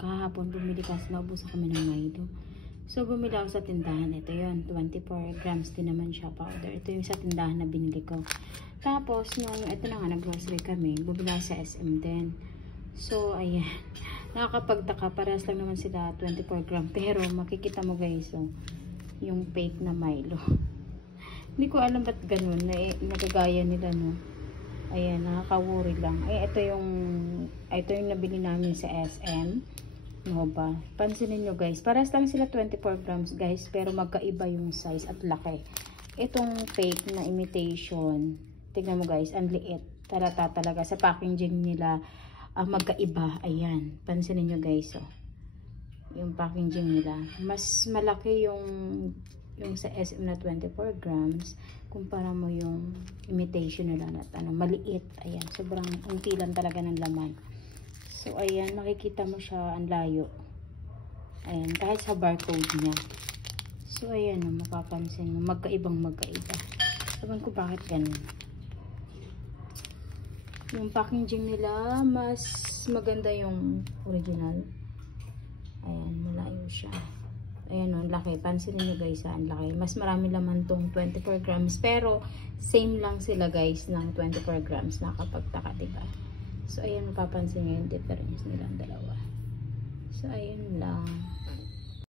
Kahapon bumili kasi naubusan kami ng Milo. So bumili ako sa tindahan. Ito yun, 24 grams din naman siya powder. Ito yung sa tindahan na binili ko. Tapos nung ito na nga, nag-grocery kami, bumili ako sa SM din. So ayan, nakakapagtaka, parehas lang naman sila 24 gram. Pero makikita mo guys, oh, yung fake na Milo. Hindi ko alam ba't ganun, nagagaya nila, no. Ayan, nakaka-worry lang. Ay, ito yung nabili namin sa SM. No ba? Pansinin nyo guys, parehas lang sila 24 grams guys, pero magkaiba yung size at laki. Itong fake na imitation, tignan mo guys, ang liit. Talata talaga. Sa packaging nila, magkaiba. Ayan, pansinin nyo guys, oh. Yung packaging nila. Mas malaki yung sa SM na 24 grams kumpara mo yung imitation nila na maliit. Ayan, sobrang unti lang talaga ng laman. So ayan, makikita mo siya ang layo. Ayan, kahit sa barcode niya. So ayan, mapapansin mo, magkaibang magkaiba. Sabihin ko bakit ganun. Yung packaging nila, mas maganda yung original. Ayan, malayo siya. Ayan o, laki. Pansinin nyo guys, ang laki. Mas marami laman tong 24 grams. Pero, same lang sila guys ng 24 grams. Nakapagtaka, diba? So, ayan, mapapansin nyo yung difference nilang dalawa. So, ayun lang.